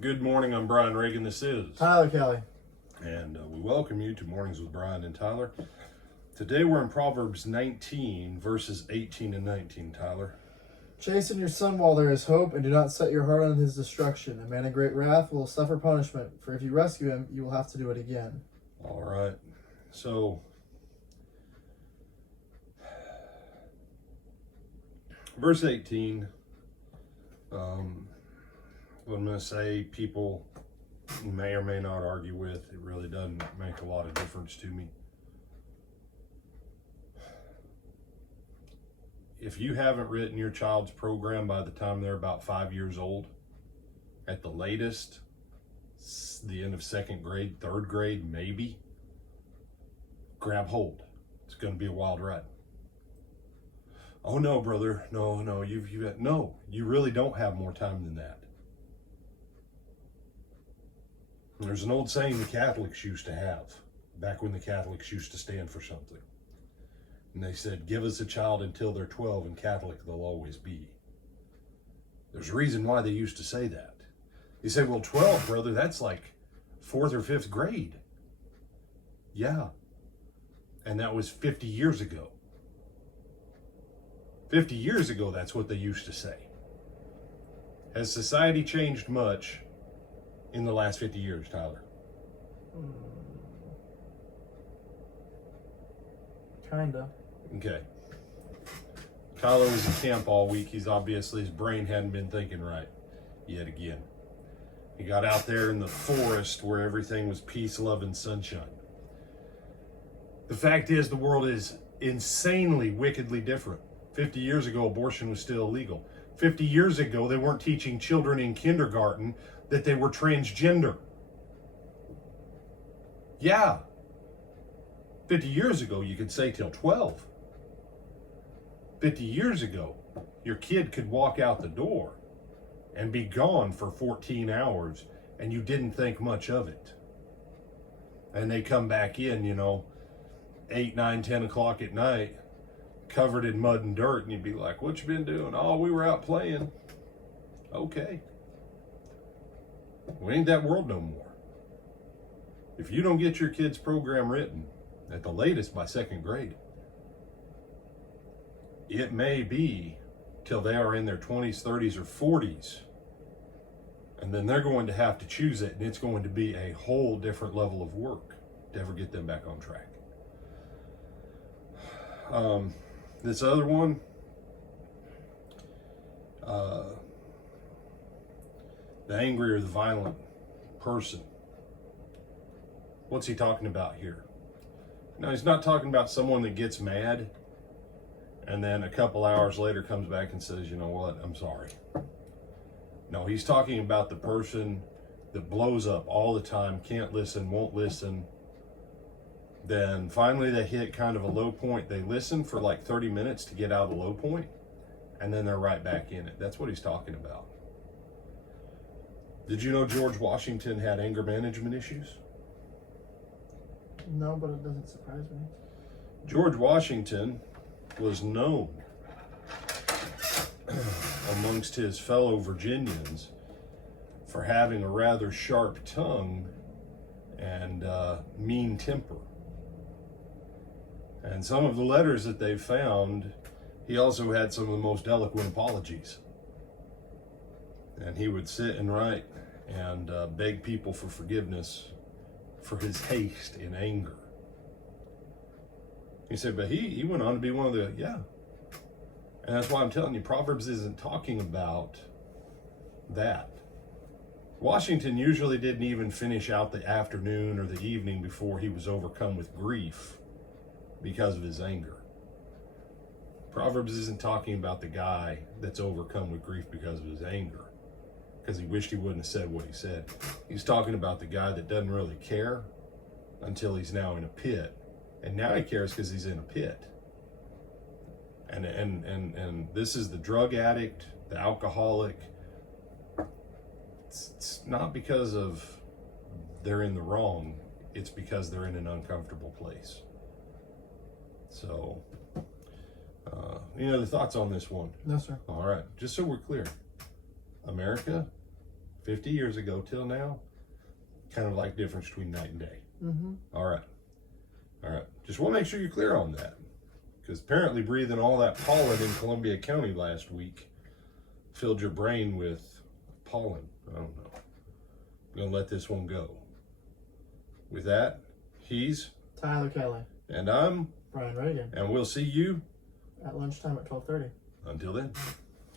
Good morning, I'm Brian Reagan. This is Tyler Kelly. And we welcome you to Mornings with Brian and Tyler. Today we're in Proverbs 19, verses 18 and 19, Tyler. Chasten your son while there is hope, and do not set your heart on his destruction. A man in great wrath will suffer punishment, for if you rescue him, you will have to do it again. All right. So, verse 18, what I'm going to say, people may or may not argue with. It really doesn't make a lot of difference to me. If you haven't written your child's program by the time they're about 5 years old, at the latest, the end of second grade, third grade, maybe, grab hold. It's going to be a wild ride. Oh no, brother, no, you really don't have more time than that. There's an old saying the Catholics used to have, back when the Catholics used to stand for something. And they said, give us a child until they're 12 and Catholic they'll always be. There's a reason why they used to say that. You say, well, 12, brother, that's like 4th or 5th grade. Yeah. And that was 50 years ago. 50 years ago, that's what they used to say. Has society changed much in the last 50 years, Tyler? Kinda. Okay. Tyler was in camp all week. His brain hadn't been thinking right yet again. He got out there in the forest where everything was peace, love, and sunshine. The fact is, the world is insanely, wickedly different. 50 years ago, abortion was still illegal. 50 years ago, they weren't teaching children in kindergarten that they were transgender. Yeah. 50 years ago, you could say till 12. 50 years ago, your kid could walk out the door and be gone for 14 hours and you didn't think much of it. And they come back in, 8, 9, 10 o'clock at night, covered in mud and dirt, and you'd be like, what you been doing? Oh, we were out playing. Okay. We ain't that world no more. If you don't get your kid's program written, at the latest by 2nd grade, it may be till they are in their 20s, 30s, or 40s. And then they're going to have to choose it, and it's going to be a whole different level of work to ever get them back on track. This other one, the angry or the violent person. What's he talking about here? No, he's not talking about someone that gets mad and then a couple hours later comes back and says, you know what, I'm sorry. No, he's talking about the person that blows up all the time, can't listen, won't listen. Then finally they hit kind of a low point. They listen for like 30 minutes to get out of the low point, and then they're right back in it. That's what he's talking about. Did you know George Washington had anger management issues? No, but it doesn't surprise me. George Washington was known amongst his fellow Virginians for having a rather sharp tongue and mean temper. And some of the letters that they've found, he also had some of the most eloquent apologies. And he would sit and write and beg people for forgiveness for his haste and anger. He said, but he went on to be one of the, yeah. And that's why I'm telling you, Proverbs isn't talking about that. Washington usually didn't even finish out the afternoon or the evening before he was overcome with grief because of his anger. Proverbs isn't talking about the guy that's overcome with grief because of his anger, because he wished he wouldn't have said what he said. He's talking about the guy that doesn't really care until he's now in a pit. And now he cares because he's in a pit. And this is the drug addict, the alcoholic. It's not because of they're in the wrong. It's because they're in an uncomfortable place. So, any other thoughts on this one? No, sir. All right. Just so we're clear, America, 50 years ago till now, kind of like difference between night and day. Mm-hmm. All right. Just want to make sure you're clear on that. Because apparently breathing all that pollen in Columbia County last week filled your brain with pollen. I don't know. I'm going to let this one go. With that, he's Tyler Kelly. And I'm Brian Reagan. And we'll see you At lunchtime at 12:30. until then.